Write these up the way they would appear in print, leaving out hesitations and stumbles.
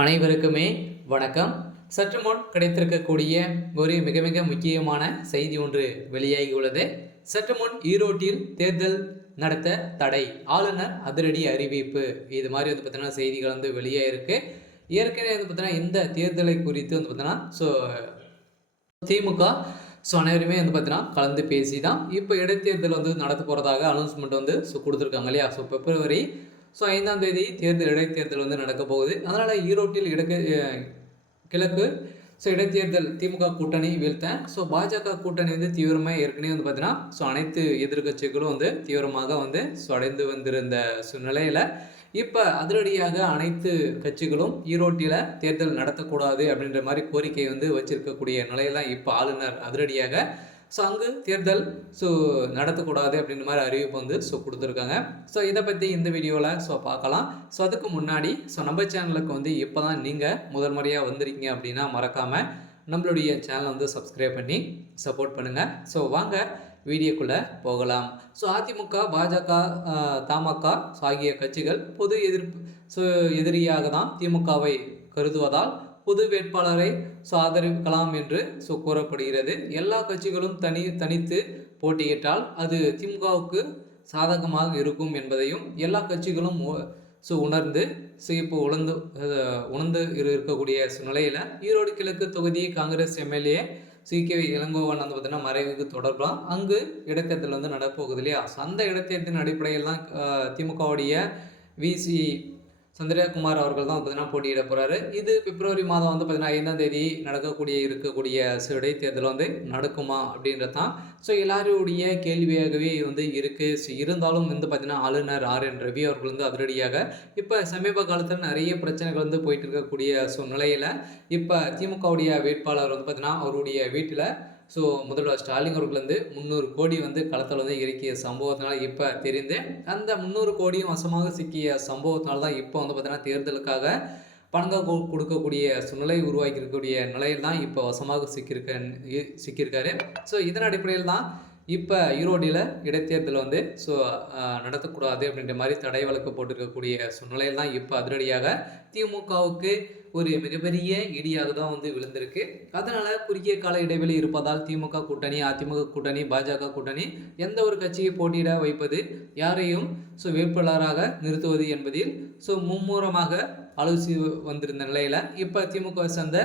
அனைவருக்குமே வணக்கம். சற்று முன் கிடைத்திருக்கக்கூடிய ஒரு மிக மிக முக்கியமான செய்தி ஒன்று வெளியாகியுள்ளது. சற்று முன் ஈரோட்டில் தேர்தல் நடத்த தடை, ஆளுநர் அதிரடி அறிவிப்பு. இது மாதிரி வந்து பார்த்தீங்கன்னா செய்திகள் வந்து வெளியே இருக்கு. ஏற்கனவே வந்து பார்த்தீங்கன்னா இந்த தேர்தலை குறித்து வந்து பார்த்தீங்கன்னா திமுக அனைவருமே வந்து பார்த்தீங்கன்னா கலந்து பேசி தான் இப்போ இடைத்தேர்தல் வந்து நடத்த போகிறதாக அனௌன்ஸ்மெண்ட் வந்து கொடுத்துருக்காங்க இல்லையா. பிப்ரவரி 5ஆம் தேதி இடைத்தேர்தல் வந்து நடக்க போகுது. அதனால் ஈரோட்டில் கிழக்கு இடைத்தேர்தல் திமுக கூட்டணி வீழ்த்த பாஜக கூட்டணி வந்து தீவிரமாக ஏற்கனவே வந்து பார்த்தீங்கன்னா அனைத்து எதிர்கட்சிகளும் வந்து தீவிரமாக வந்து அடைந்து வந்திருந்த சூழ்நிலையில் இப்போ அதிரடியாக அனைத்து கட்சிகளும் ஈரோட்டில் தேர்தல் நடத்தக்கூடாது அப்படின்ற மாதிரி கோரிக்கை வந்து வச்சிருக்கக்கூடிய நிலையெல்லாம் இப்போ ஆளுநர் அதிரடியாக அங்கு தேர்தல் நடத்தக்கூடாது அப்படின்ற மாதிரி அறிவிப்பு வந்து கொடுத்துருக்காங்க. இதை பற்றி இந்த வீடியோவில் பார்க்கலாம். அதுக்கு முன்னாடி நம்ம சேனலுக்கு வந்து இப்போ தான் நீங்கள் முதல் முறையாக வந்திருக்கீங்க அப்படின்னா மறக்காமல் நம்மளுடைய சேனலை வந்து சப்ஸ்கிரைப் பண்ணி சப்போர்ட் பண்ணுங்கள். வாங்க வீடியோக்குள்ளே போகலாம். அதிமுக, பாஜக, தமாக ஆகிய கட்சிகள் பொது எதிரியாக தான் திமுகவை கருதுவதால் பொது வேட்பாளரை ஆதரிக்கலாம் என்று கூறப்படுகிறது. எல்லா கட்சிகளும் தனித்து போட்டியிட்டால் அது திமுகவுக்கு சாதகமாக இருக்கும் என்பதையும் எல்லா கட்சிகளும் உணர்ந்து இப்போ உணர்ந்து இருக்கக்கூடிய நிலையில் ஈரோடு கிழக்கு தொகுதி காங்கிரஸ் எம்எல்ஏ சி.கே. இளங்கோவன் வந்து பார்த்தீங்கன்னா மறைவுக்கு தொடர்பாக அங்கு இடைத்தேர்தல் வந்து நடப்போகுது இல்லையா. அந்த இடைத்தேர்தலின் அடிப்படையில் தான் திமுகவுடைய விசி சந்திரகுமார் அவர்கள் தான் பார்த்தீங்கன்னா போட்டியிட போகிறாரு. இது பிப்ரவரி மாதம் வந்து பார்த்தீங்கன்னா 5ஆம் தேதி இருக்கக்கூடிய இடைத்தேர்தல் வந்து நடக்குமா அப்படின்றது தான் எல்லாருடைய கேள்வியாகவே வந்து இருக்குது. இருந்தாலும் வந்து பார்த்தீங்கன்னா ஆளுநர் RN ரவி அவர்கள் வந்து அதிரடியாக இப்போ சமீப காலத்தில் நிறைய பிரச்சனைகள் வந்து போயிட்டு இருக்கக்கூடிய நிலையில் இப்போ திமுகவுடைய வேட்பாளர் வந்து பார்த்தீங்கன்னா அவருடைய வீட்டில் முதல்வர் ஸ்டாலின் அவர்கள் வந்து 300 கோடி வந்து களத்தில் வந்து இறக்கிய சம்பவத்தினால இப்போ தெரிந்து அந்த 300 கோடியும் வசமாக சிக்கிய சம்பவத்தினால தான் இப்போ வந்து பார்த்தீங்கன்னா தேர்தலுக்காக பணங்கள் கொடுக்கக்கூடிய சூழ்நிலை உருவாக்கி இருக்கக்கூடிய நிலையில் தான் இப்போ வசமாக சிக்கியிருக்காரு. இதன் அடிப்படையில் தான் இப்போ ஈரோடில் இடைத்தேர்தல் வந்து நடத்தக்கூடாது அப்படின்ற மாதிரி தடை வழக்கு போட்டிருக்கக்கூடிய சூழ்நிலையில் தான் இப்போ அதிரடியாக திமுகவுக்கு ஒரு மிகப்பெரிய இடியாக தான் வந்து விழுந்திருக்கு. அதனால் குறுகிய கால இடைவெளி இருப்பதால் திமுக கூட்டணி, அதிமுக கூட்டணி, பாஜக கூட்டணி எந்த ஒரு கட்சியை போட்டியிட வைப்பது, யாரையும் வேட்பாளராக நிறுத்துவது என்பதில் மும்முரமாக ஆலோசி வந்திருந்த நிலையில் இப்போ திமுக சேர்ந்த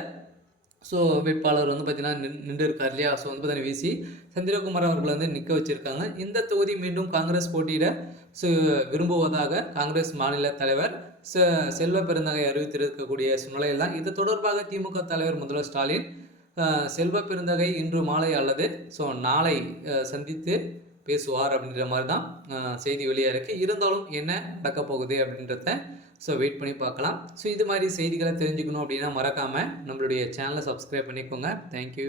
வேட்பாளர் வந்து பார்த்தீங்கன்னா நின்று இருக்கார் இல்லையா. வந்து பார்த்தீங்கன்னா விசி சந்திரகுமார் அவர்களை வந்து நிற்க வச்சிருக்காங்க. இந்த தொகுதி மீண்டும் காங்கிரஸ் போட்டியிட விரும்புவதாக காங்கிரஸ் மாநில தலைவர் செல்வ பெருந்தகை அறிவித்திருக்கக்கூடிய சூழ்நிலையில் தான் இது தொடர்பாக திமுக தலைவர் முதல்வர் ஸ்டாலின் செல்வ பெருந்தகை இன்று மாலை அல்லது நாளை சந்தித்து பேசுவார் அப்படின்ற மாதிரி தான் செய்தி வெளியாக இருக்குது. இருந்தாலும் என்ன நடக்க போகுது அப்படின்றத வெயிட் பண்ணி பார்க்கலாம். இது மாதிரி செய்திகளை தெரிஞ்சுக்கணும் அப்படின்னா மறக்காமல் நம்மளுடைய சேனலை சப்ஸ்கிரைப் பண்ணிக்கோங்க. தேங்க்யூ.